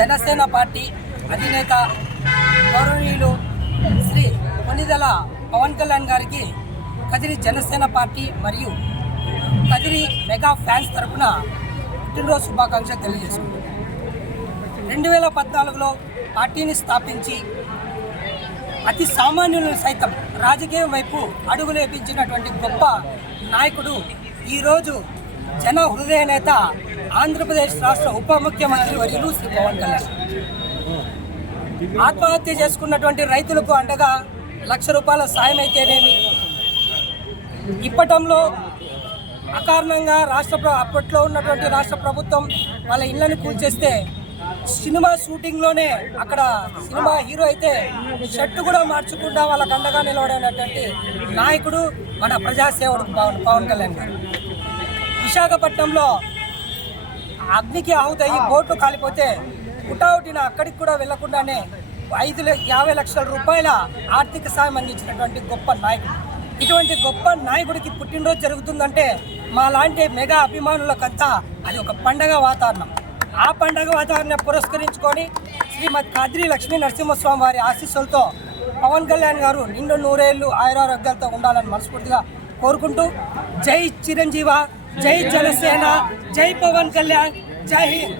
Janasena party అధినేత గౌరవనీయులు శ్రీ కొనిదల పవన్ కళ్యాణ్ గారికి కదిరి జనసేన పార్టీ మరియు కదిరి మెగా ఫ్యాన్స్ తరపున పుట్టినరోజు శుభాకాంక్షలు తెలియజేసుకుంటున్నాను రెండు వేల పద్నాలుగులో పార్టీని స్థాపించి అతి సామాన్యులను సైతం రాజకీయం వైపు అడుగులేపించినటువంటి గొప్ప నాయకుడు ఈరోజు జన హృదయ నేత ఆంధ్రప్రదేశ్ రాష్ట్ర ఉప ముఖ్యమంత్రి వర్యులు శ్రీ పవన్ కళ్యాణ్. ఆత్మహత్య చేసుకున్నటువంటి రైతులకు అండగా లక్ష రూపాయల సాయం అయితేనేమి? ఇప్పటంలో అకారణంగా రాష్ట్ర అప్పట్లో ఉన్నటువంటి రాష్ట్ర ప్రభుత్వం వాళ్ళ ఇళ్ళను కూల్చేస్తే సినిమా షూటింగ్లోనే అక్కడ సినిమా హీరో అయితే షర్టు కూడా మార్చకుండా వాళ్ళకు అండగా నిలబడినటువంటి నాయకుడు మన ప్రజాసేవడు పవన్ పవన్ కళ్యాణ్ గారు. విశాఖపట్నంలో అగ్నికి ఆహుతయ్యి బోట్లు కాలిపోతే పుట్టావుటిన అక్కడికి కూడా వెళ్ళకుండానే ఐదు లక్ష- యాభై లక్షల రూపాయల ఆర్థిక సాయం అందించినటువంటి గొప్ప నాయకుడు. ఇటువంటి గొప్ప నాయకుడికి పుట్టినరోజు జరుగుతుందంటే మా లాంటి మెగా అభిమానులకంతా అది ఒక పండగ వాతావరణం. ఆ పండగ వాతావరణం పురస్కరించుకొని శ్రీమతి కాద్రి లక్ష్మీ నరసింహస్వామి వారి ఆశీస్సులతో పవన్ కళ్యాణ్ గారు నిండు నూరేళ్ళు ఆయురారోగ్యాలతో ఉండాలని మనస్ఫూర్తిగా కోరుకుంటూ జై చిరంజీవ జై జనసేన జై పవన్ కళ్యాణ్ జై హింద్